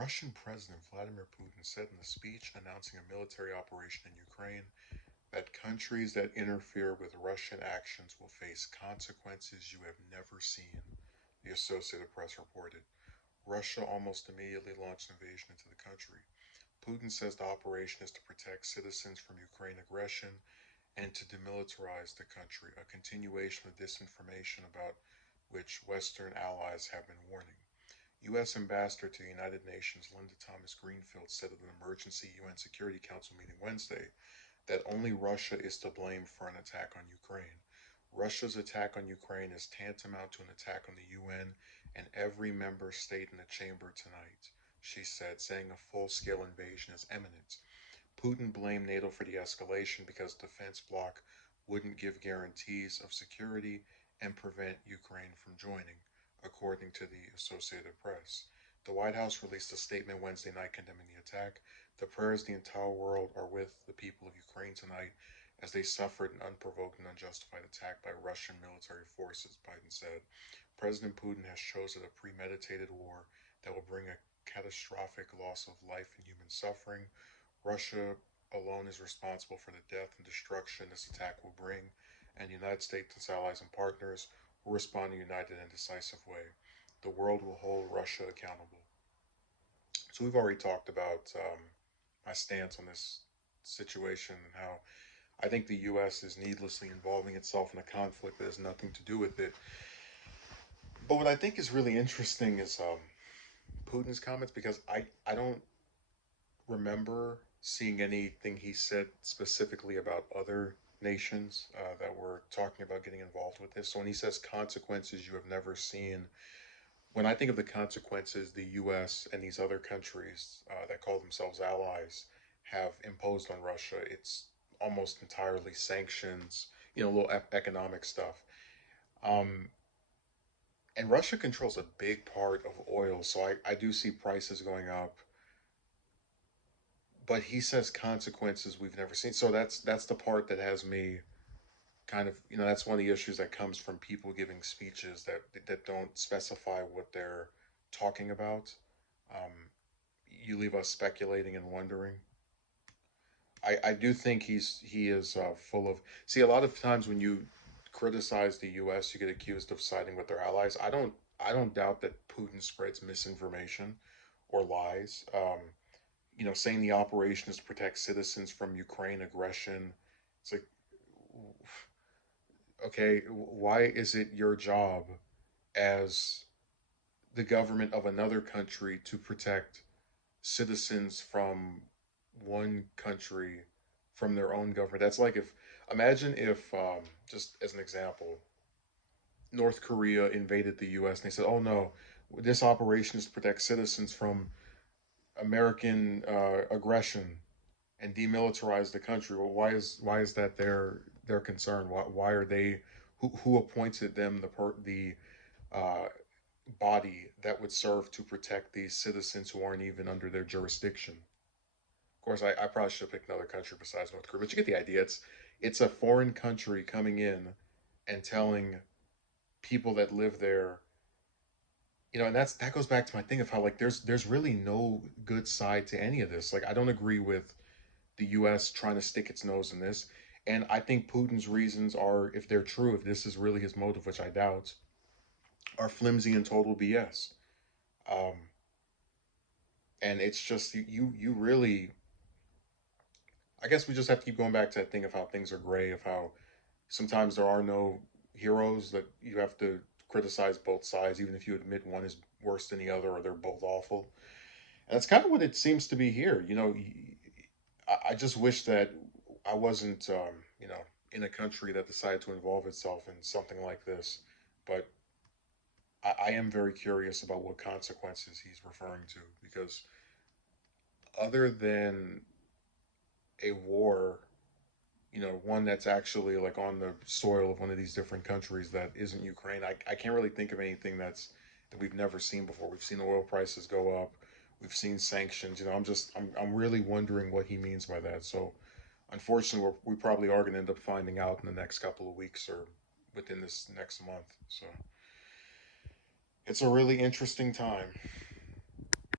Russian President Vladimir Putin said in a speech announcing a military operation in Ukraine that countries that interfere with Russian actions will face consequences you have never seen, the Associated Press reported. Russia almost immediately launched an invasion into the country. Putin says the operation is to protect citizens from Ukraine aggression and to demilitarize the country, a continuation of disinformation about which Western allies have been warning. U.S. Ambassador to the United Nations Linda Thomas Greenfield said at an emergency UN Security Council meeting Wednesday that only Russia is to blame for an attack on Ukraine. Russia's attack on Ukraine is tantamount to an attack on the UN and every member state in the chamber tonight, she said, saying a full scale invasion is imminent. Putin blamed NATO for the escalation because the defense bloc wouldn't give guarantees of security and prevent Ukraine from joining, according to the Associated Press. The White House released a statement Wednesday night condemning the attack. The prayers of the entire world are with the people of Ukraine tonight as they suffered an unprovoked and unjustified attack by Russian military forces, Biden said. President Putin has chosen a premeditated war that will bring a catastrophic loss of life and human suffering. Russia alone is responsible for the death and destruction this attack will bring, and the United States, its allies, and partners will respond in a united and decisive way. The world will hold Russia accountable. So, we've already talked about my stance on this situation and how I think the U.S. is needlessly involving itself in a conflict that has nothing to do with it. But what I think is really interesting is Putin's comments because I don't remember seeing anything he said specifically about other nations that were talking about getting involved with this. So when he says consequences you have never seen, when I think of the consequences the U.S. and these other countries that call themselves allies have imposed on Russia, it's almost entirely sanctions, little economic stuff. Um, and Russia controls a big part of oil, so I do see prices going up, but he says consequences we've never seen. So that's the part that has me kind of, that's one of the issues that comes from people giving speeches that don't specify what they're talking about. Um, you leave us speculating and wondering. I do think he is full of. See, a lot of times when you criticize the U.S., you get accused of siding with their allies. I don't doubt that Putin spreads misinformation or lies. Saying the operation is to protect citizens from Ukraine aggression. It's like, okay, why is it your job as the government of another country to protect citizens from one country from their own government? That's like if, imagine if, just as an example, North Korea invaded the U.S. and they said, oh no, this operation is to protect citizens from American aggression and demilitarize the country. Well, why is that their concern? Why are they who appointed them the uh, body that would serve to protect these citizens who aren't even under their jurisdiction? Of course, I probably should have picked another country besides North Korea, but you get the idea. It's a foreign country coming in and telling people that live there, and that goes back to my thing of how like there's really no good side to any of this. Like I don't agree with the U.S. trying to stick its nose in this. And I think Putin's reasons are, if they're true, if this is really his motive, which I doubt, are flimsy and total BS. Um, and it's just you really. I guess we just have to keep going back to that thing of how things are gray, of how sometimes there are no heroes, that you have to criticize both sides, even if you admit one is worse than the other or they're both awful. And that's kind of what it seems to be here. I just wish that I wasn't, in a country that decided to involve itself in something like this. But I am very curious about what consequences he's referring to because other than a war, one that's actually like on the soil of one of these different countries that isn't Ukraine, I can't really think of anything that we've never seen before. We've seen oil prices go up. We've seen sanctions. I'm really wondering what he means by that. So unfortunately, we probably are going to end up finding out in the next couple of weeks or within this next month. So it's a really interesting time.